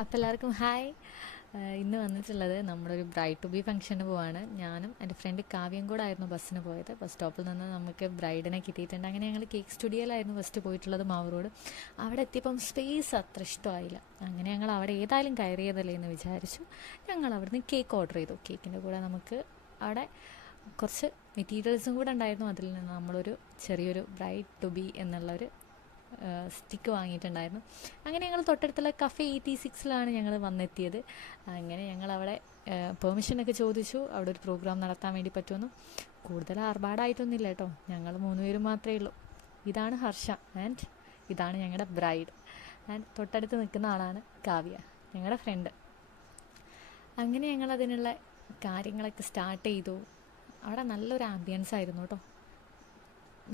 അപ്പോൾ എല്ലാവർക്കും ഹായ് ഇന്ന് വന്നിട്ടുള്ളത് നമ്മുടെ ഒരു ബ്രൈഡ് ടു ബി ഫംഗ്ഷന് പോവാണ്. ഞാനും എന്റെ ഫ്രണ്ട് കാവ്യം കൂടെ ആയിരുന്നു ബസ്സിന് പോയത്. ബസ് സ്റ്റോപ്പിൽ നിന്ന് നമുക്ക് ബ്രൈഡിനെ കിട്ടിയിട്ടുണ്ട്. അങ്ങനെ ഞങ്ങൾ കേക്ക് സ്റ്റുഡിയോയിലായിരുന്നു ഫസ്റ്റ് പോയിട്ടുള്ളത് മാവൂരോട് അവിടെ എത്തിയപ്പം സ്പേസ് അത്ര ഇഷ്ടമായില്ല. അങ്ങനെ ഞങ്ങൾ അവിടെ ഏതായാലും കയറിയതല്ലേ എന്ന് വിചാരിച്ചു. ഞങ്ങൾ അവിടുന്ന് കേക്ക് ഓർഡർ ചെയ്തു. കേക്കിന്റെ കൂടെ നമുക്ക് അവിടെ കുറച്ച് മെറ്റീരിയൽസും കൂടെ ഉണ്ടായിരുന്നു. അതിൽ നിന്ന് നമ്മളൊരു ചെറിയൊരു ബ്രൈഡ് ടു ബി എന്നുള്ളൊരു സ്റ്റിക്ക് വാങ്ങിയിട്ടുണ്ടായിരുന്നു. അങ്ങനെ ഞങ്ങൾ തൊട്ടടുത്തുള്ള കഫേ എയ്റ്റി സിക്സിലാണ് ഞങ്ങൾ വന്നെത്തിയത്. അങ്ങനെ ഞങ്ങൾ അവിടെ പെർമിഷനൊക്കെ ചോദിച്ചു. അവിടെ ഒരു പ്രോഗ്രാം നടത്താൻ വേണ്ടി പറ്റുമെന്ന്. കൂടുതൽ ആർഭാടായിട്ടൊന്നുമില്ല കേട്ടോ. ഞങ്ങൾ മൂന്നുപേരും മാത്രമേ ഉള്ളൂ. ഇതാണ് ഹർഷ ആൻഡ് ഇതാണ് ഞങ്ങളുടെ ബ്രൈഡ് ആൻഡ് തൊട്ടടുത്ത് നിൽക്കുന്ന ആളാണ് കാവ്യ ഞങ്ങളുടെ ഫ്രണ്ട് അങ്ങനെ ഞങ്ങൾ അതിനുള്ള കാര്യങ്ങളൊക്കെ സ്റ്റാർട്ട് ചെയ്തു. അവിടെ നല്ലൊരു ആംബിയൻസ് ആയിരുന്നു കേട്ടോ.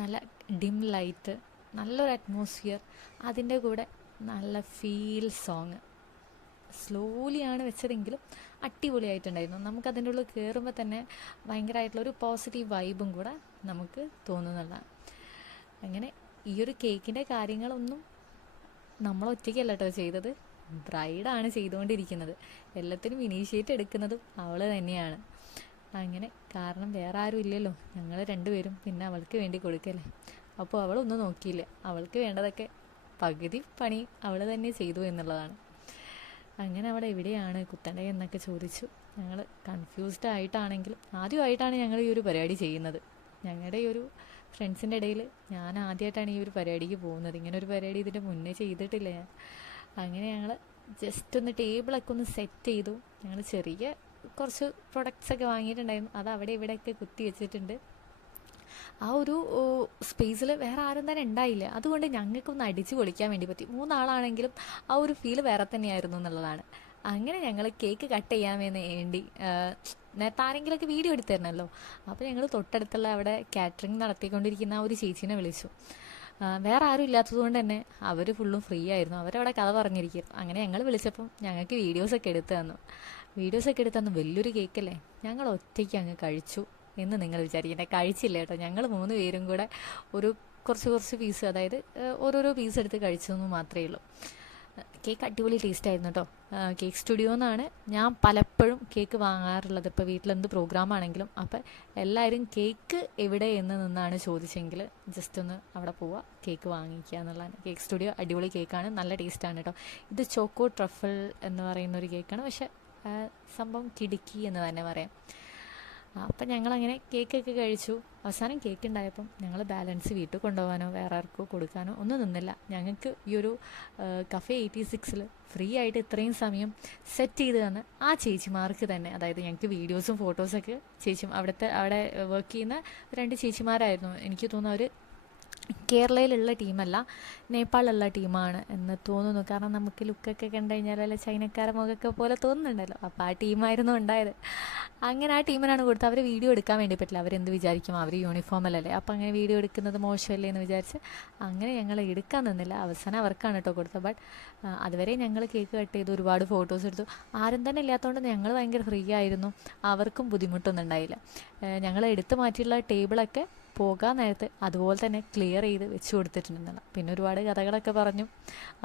നല്ല ഡിം ലൈറ്റ് നല്ലൊരു അറ്റ്മോസ്ഫിയർ അതിന്റെ കൂടെ നല്ല ഫീൽ സോങ് സ്ലോലിയാണ് വെച്ചതെങ്കിലും അടിപൊളിയായിട്ടുണ്ടായിരുന്നു. നമുക്ക് അതിന്റെ ഉള്ളിൽ കയറുമ്പോൾ തന്നെ ഭയങ്കരമായിട്ടുള്ളൊരു പോസിറ്റീവ് വൈബും കൂടെ നമുക്ക് തോന്നുന്നതാണ്. അങ്ങനെ ഈ ഒരു കേക്കിന്റെ കാര്യങ്ങളൊന്നും നമ്മൾ ഒറ്റയ്ക്കല്ല കേട്ടോ ചെയ്തത്. ബ്രൈഡാണ് ചെയ്തുകൊണ്ടിരിക്കുന്നത്. എല്ലാത്തിനും ഇനീഷ്യേറ്റ് എടുക്കുന്നതും അവൾ തന്നെയാണ്. അങ്ങനെ കാരണം വേറെ ആരും ഇല്ലല്ലോ. ഞങ്ങൾ രണ്ടുപേരും പിന്നെ അവൾക്ക് വേണ്ടി കൊടുക്കല്ലേ. അപ്പോൾ അവളൊന്നും നോക്കിയില്ല. അവൾക്ക് വേണ്ടതൊക്കെ പകുതി പണി അവൾ തന്നെ ചെയ്തു എന്നുള്ളതാണ്. അങ്ങനെ അവിടെ എവിടെയാണ് കുത്തണ്ടേ എന്നൊക്കെ ചോദിച്ചു. ഞങ്ങൾ കൺഫ്യൂസ്ഡ് ആയിട്ടാണെങ്കിലും ആദ്യമായിട്ടാണ് ഞങ്ങൾ ഈ ഒരു പരിപാടി ചെയ്യുന്നത്. ഞങ്ങളുടെ ഈ ഒരു ഫ്രണ്ട്സിന്റെ ഇടയിൽ ഞാൻ ആദ്യമായിട്ടാണ് ഈ ഒരു പരിപാടിക്ക് പോകുന്നത്. ഇങ്ങനെ ഒരു പരിപാടി ഇതിന്റെ മുന്നേ ചെയ്തിട്ടില്ല ഞാൻ. അങ്ങനെ ഞങ്ങൾ ജസ്റ്റ് ഒന്ന് ടേബിളൊക്കെ ഒന്ന് സെറ്റ് ചെയ്തു. ഞങ്ങൾ ചെറിയ കുറച്ച് പ്രൊഡക്ട്സ് ഒക്കെ വാങ്ങിയിട്ടുണ്ടായിരുന്നു. അത് അവിടെ ഇവിടെയൊക്കെ കുത്തി വെച്ചിട്ടുണ്ട്. ആ ഒരു സ്പേസിൽ വേറെ ആരും തന്നെ ഉണ്ടായില്ല. അതുകൊണ്ട് ഞങ്ങൾക്കൊന്ന് അടിച്ചു പൊളിക്കാൻ വേണ്ടി പറ്റി. മൂന്നാളാണെങ്കിലും ആ ഒരു ഫീൽ വേറെ തന്നെയായിരുന്നു എന്നുള്ളതാണ്. അങ്ങനെ ഞങ്ങൾ കേക്ക് കട്ട് ചെയ്യാൻ വേണ്ടി നേരത്തെ ആരെങ്കിലുമൊക്കെ വീഡിയോ എടുത്തിരുന്നല്ലോ. അപ്പോൾ ഞങ്ങൾ തൊട്ടടുത്തുള്ള അവിടെ കാറ്ററിംഗ് നടത്തിക്കൊണ്ടിരിക്കുന്ന ആ ഒരു ചേച്ചീനെ വിളിച്ചു. വേറെ ആരും ഇല്ലാത്തതുകൊണ്ട് തന്നെ അവർ ഫുള്ളും ഫ്രീ ആയിരുന്നു. അവരവിടെ കഥ പറഞ്ഞിരിക്കും. അങ്ങനെ ഞങ്ങൾ വിളിച്ചപ്പം ഞങ്ങൾക്ക് വീഡിയോസൊക്കെ എടുത്തു തന്നു. വീഡിയോസൊക്കെ എടുത്തു തന്നു. വലിയൊരു കേക്കല്ലേ ഞങ്ങൾ ഒറ്റയ്ക്ക് അങ്ങ് കഴിച്ചു. എന്ന് നിങ്ങൾ വിചാരിക്കുന്നത് കഴിച്ചില്ല കേട്ടോ. ഞങ്ങൾ മൂന്ന് പേരും കൂടെ ഒരു കുറച്ച് കുറച്ച് പീസ് അതായത് ഓരോരോ പീസ് എടുത്ത് കഴിച്ചതെന്ന് മാത്രമേ ഉള്ളൂ. കേക്ക് അടിപൊളി ടേസ്റ്റ് ആയിരുന്നു കേട്ടോ കേക്ക് സ്റ്റുഡിയോ എന്നാണ് ഞാൻ പലപ്പോഴും കേക്ക് വാങ്ങാറുള്ളത്. ഇപ്പോൾ വീട്ടിലെന്ത് പ്രോഗ്രാം ആണെങ്കിലും അപ്പം എല്ലാവരും കേക്ക് എവിടെ എന്ന് നിന്നാണ് ചോദിച്ചെങ്കിൽ ജസ്റ്റ് ഒന്ന് അവിടെ പോവുക കേക്ക് വാങ്ങിക്കുക എന്നുള്ളതാണ്. കേക്ക് സ്റ്റുഡിയോ അടിപൊളി കേക്കാണ് നല്ല ടേസ്റ്റാണ് കേട്ടോ ഇത് ചോക്കോ ട്രഫിൾ എന്ന് പറയുന്ന ഒരു കേക്കാണ് പക്ഷേ സംഭവം കിടുക്കി എന്ന് തന്നെ പറയാം. അപ്പം ഞങ്ങളങ്ങനെ കേക്കൊക്കെ കഴിച്ചു. അവസാനം കേക്ക് ഉണ്ടായപ്പം ഞങ്ങൾ ബാലൻസ് വീട്ടിൽ കൊണ്ടുപോകാനോ വേറെ ആർക്കോ കൊടുക്കാനോ ഒന്നും നിന്നില്ല. ഞങ്ങൾക്ക് ഈ ഒരു കഫേ എയ്റ്റി സിക്സിൽ ഫ്രീ ആയിട്ട് ഇത്രയും സമയം സെറ്റ് ചെയ്ത് തന്ന് ആ ചേച്ചിമാർക്ക് തന്നെ. അതായത് ഞങ്ങൾക്ക് വീഡിയോസും ഫോട്ടോസൊക്കെ ചേച്ചി അവിടുത്തെ അവിടെ വർക്ക് ചെയ്യുന്ന രണ്ട് ചേച്ചിമാരായിരുന്നു. എനിക്ക് തോന്നുന്നു അവർ കേരളയിലുള്ള ടീമല്ല നേപ്പാളിലുള്ള ടീമാണ് എന്ന് തോന്നുന്നു. കാരണം നമുക്ക് ലുക്കൊക്കെ കണ്ടു കഴിഞ്ഞാൽ അല്ല ചൈനക്കാരെ മുഖമൊക്കെ പോലെ തോന്നുന്നുണ്ടല്ലോ. അപ്പോൾ ആ ടീമായിരുന്നു ഉണ്ടായത്. അങ്ങനെ ആ ടീമിനാണ് കൊടുത്തത്. അവർ വീഡിയോ എടുക്കാൻ വേണ്ടി പറ്റില്ല. അവരെന്ത് വിചാരിക്കും? അവർ യൂണിഫോമിലല്ലേ അപ്പോൾ അങ്ങനെ വീഡിയോ എടുക്കുന്നത് മോശമല്ലേ എന്ന് വിചാരിച്ച് അങ്ങനെ ഞങ്ങൾ എടുക്കാൻ നിന്നില്ല. അവസാനം അവർക്കാണ് കേട്ടോ കൊടുത്തത്. ബട്ട് അതുവരെ ഞങ്ങൾ കേക്ക് കട്ട് ചെയ്ത് ഒരുപാട് ഫോട്ടോസ് എടുത്തു. ആരും തന്നെ ഇല്ലാത്തതുകൊണ്ട് ഞങ്ങൾ ഭയങ്കര ഫ്രീ ആയിരുന്നു. അവർക്കും ബുദ്ധിമുട്ടൊന്നും ഉണ്ടായില്ല. ഞങ്ങൾ എടുത്തു മാറ്റിയുള്ള ടേബിളൊക്കെ പോകാൻ നേരത്ത് അതുപോലെ തന്നെ ക്ലിയർ ചെയ്ത് വെച്ച് കൊടുത്തിട്ടുണ്ടെന്നാണ്. പിന്നെ ഒരുപാട് കഥകളൊക്കെ പറഞ്ഞു.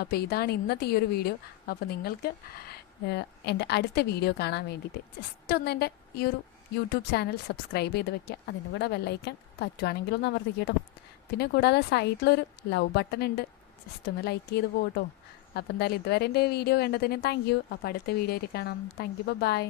അപ്പോൾ ഇതാണ് ഇന്നത്തെ ഈ ഒരു വീഡിയോ അപ്പോൾ നിങ്ങൾക്ക് എന്റെ അടുത്ത വീഡിയോ കാണാൻ വേണ്ടിയിട്ട് ജസ്റ്റ് ഒന്ന് എന്റെ ഈ ഒരു യൂട്യൂബ് ചാനൽ സബ്സ്ക്രൈബ് ചെയ്ത് വെക്കുക. അതിന്റെ കൂടെ ബെല്ലൈക്കൺ പറ്റുവാണെങ്കിലൊന്ന് അമർത്തിക്കുക കേട്ടോ. പിന്നെ കൂടാതെ സൈഡിലൊരു ലവ് ബട്ടൺ ഉണ്ട്. ജസ്റ്റ് ഒന്ന് ലൈക്ക് ചെയ്ത് പോകട്ടോ. അപ്പോൾ എന്തായാലും ഇതുവരെ എന്റെ വീഡിയോ കണ്ടതിന് താങ്ക് യു അപ്പോൾ അടുത്ത വീഡിയോ ആയിട്ട് കാണാം. Thank you by